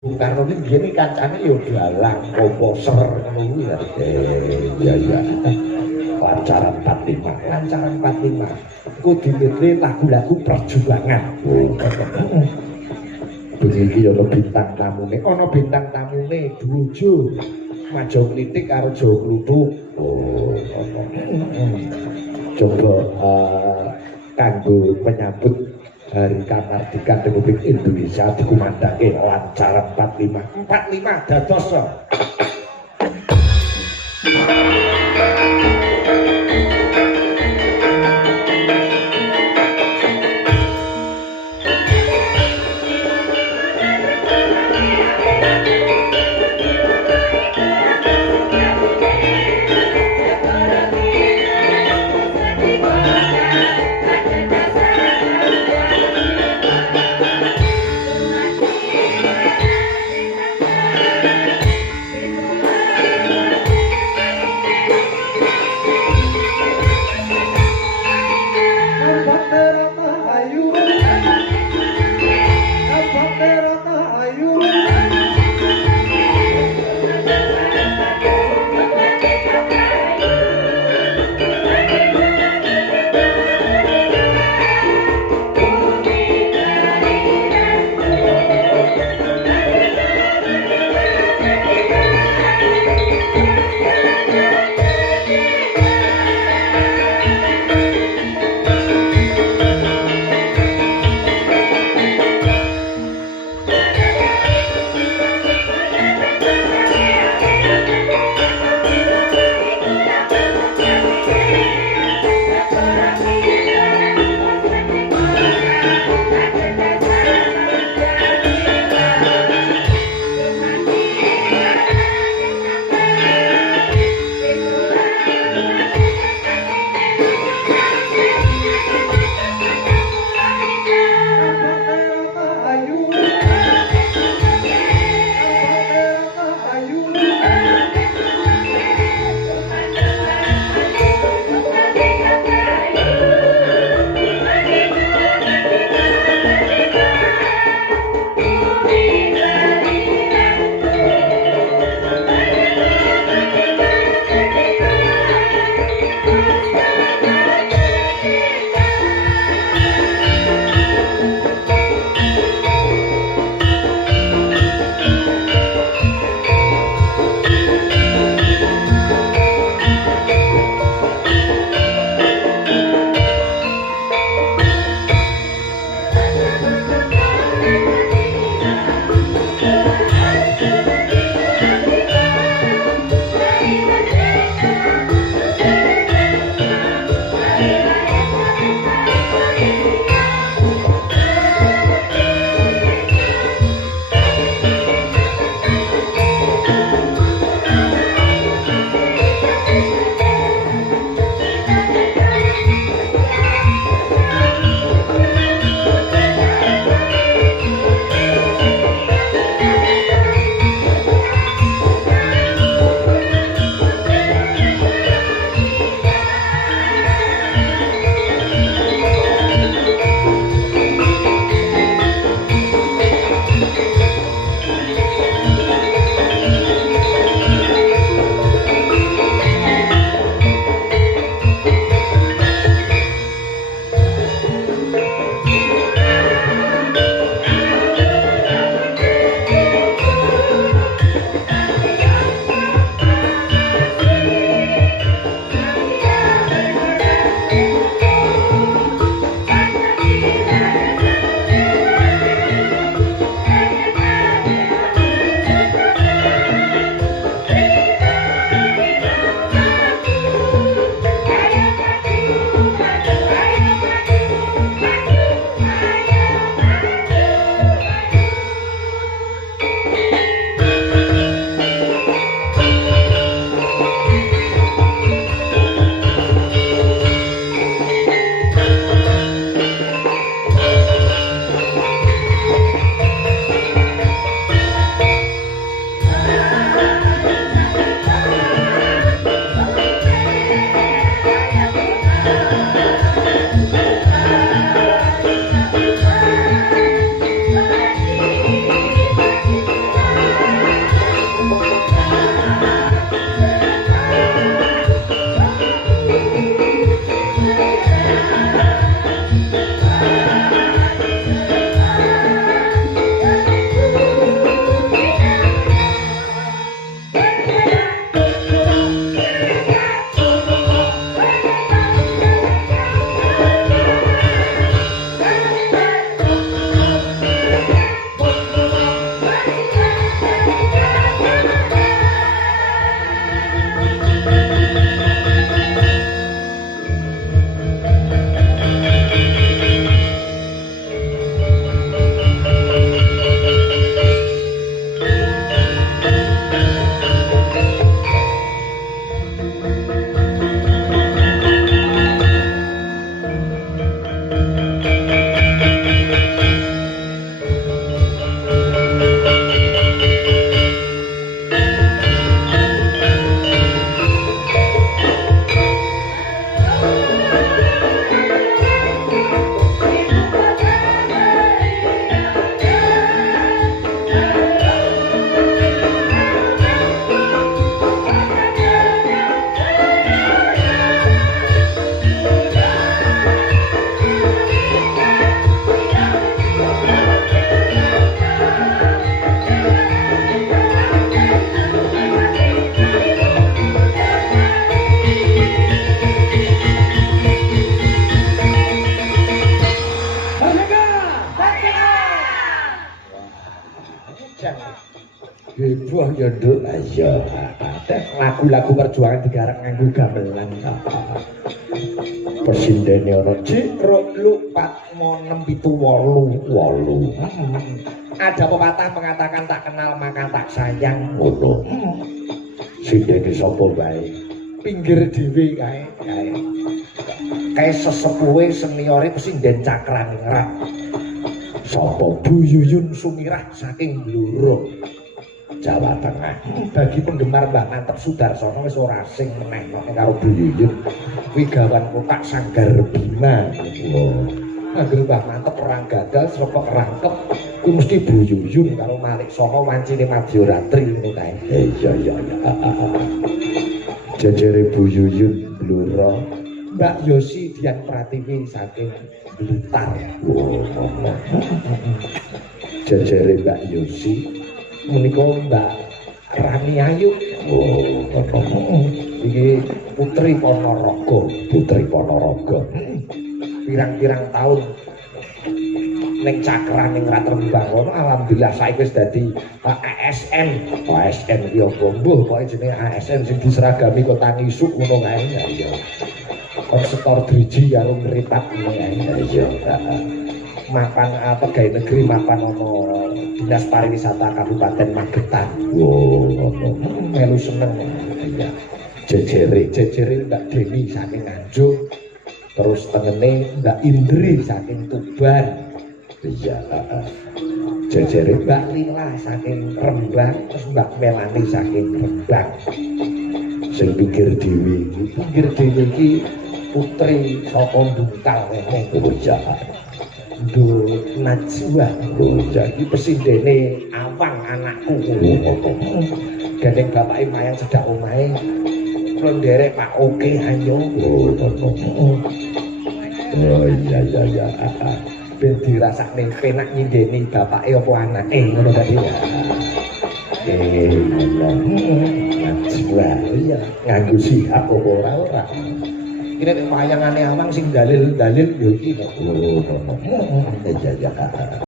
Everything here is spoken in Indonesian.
Bung Karno ini biyen kancane ya dalang komposer ngono kuwi ya. Iya. Lancaran 45, lancaran 45. Iku dinilai lagu-lagu perjuangan. Begini ana bintang tamune, ana bintang tamune Dujo. Majo Klitik karo Jawa Kluthuk. Coba kanggo menyambut Hari Kamardikan Republik Indonesia dikumandake lancaran 45. 45 dados. Heboh ya nduk. Iya. Lagu-lagu perjuangan digarap nganggo gamelan. Persindene ana Cik lu 4678. Ada pepatah mengatakan tak kenal maka tak sayang. Ngono. Sindene sapa bae. Pinggir dhewe kae. Kae sesepuhe seniore Pesinden Cakraningrat. Sapa Bu Yuyun Sumirah saking Bluro, Jawa Tengah. Bagi penggemar Mbah Mantep Sudarsono wis ora asing meneh karo Bu Yuyun. Kuwi gawan kotak Sanggar Bima. Anggere Mbah Mantep perang gagal srepek rangkep kuwi mesti Bu Yuyun karo Malik Saka wancine Madyaratri ngono kae. Iya. Jejere Bu Yuyun Bluro, Mbak Yosi Dian Pratiwi saking Blitar. Jejere Mbak Yosi menika Mbak Rani Ayu. Iki Putri Ponorogo. Pirang-pirang tahun ning Cakraningrat Rembang kono alhamdulillah saiki wis dadi ASN. ASN ki apa mbuh pokoke jenenge ASN sing diseragami Kota Ngisuk ngono kae ya. Konsektor driji karo mripat ngono kae ya. Mapan pegawai negeri mapan ana Dinas Pariwisata Kabupaten Magetan. Melu seneng ya. Jejere Mbak Deni saking Nganjuk. Terus tengene Mbak Indri saking Tuban. Iya. Jejere Mbak Lila saking Rembang, terus Mbak Melani saking Rembang. Sing pinggir dhewe iki putri saka Bungkal ngene. Iya. Ndul Najwa. Iya iki pesindene Awang anakku. Gandeng bapake mayan cedak omahe. Kula nderek Pak Oke ayo. Oh iya. Ben dirasakne penak nyindeni bapake apa anake ngono tadi ya. Najwa iya nganggo sihab apa ora. Ini wayangane Awang sing dalil yo iki kok. Iya.